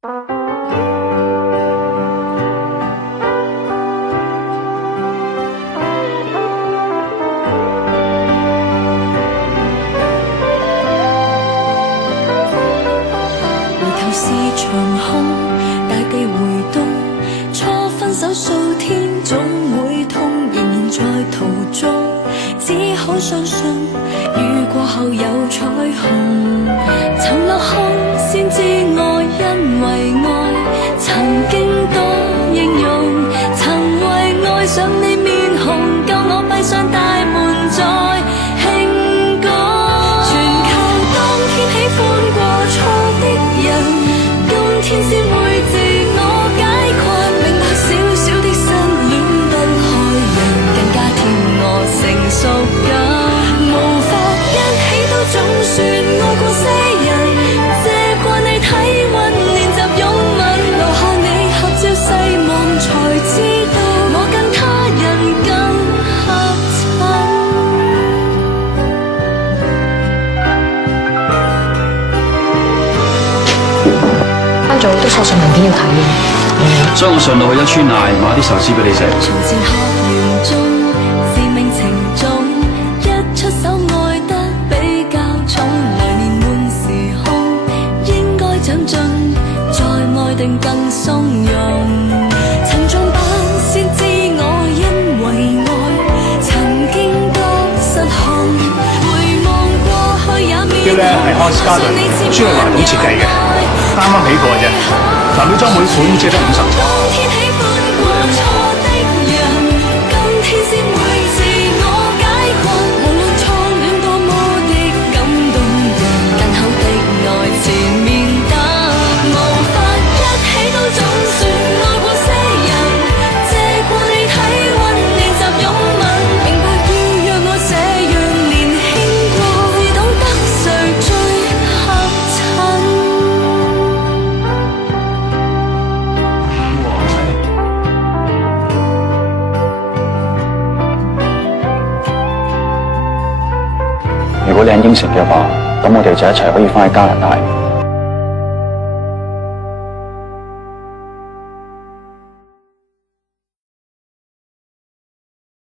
是長空，大地回動，初分手數天總會痛，仍然在途中，只可相信雨過後有彩虹。曾落空先知愛，因為愛曾經多英勇，曾為愛上你面紅，救我閉上大門再慶歌。全靠當天喜歡過錯的人，天先會自我解困，明白小小的失戀不害人，更加添我成熟感。無法一起都總算愛過些人，借慣你體溫練習擁吻，留下你合照細望才知道我跟他人更合做都送上文件要睇嘅，所以我上到去一村嗌買啲壽司俾你食。從前學園中，自命情重，一出手愛得比較重，來年換時空，應該長進，再愛定更從容。曾中版先知我因為愛，曾經多失控，回望過去也免。標咧係康斯嘉頓專為華總設計嘅。啱啱起過啫，男女裝每款只得50套。如果你肯應承嘅話，咁我哋就一齊可以翻去加拿大。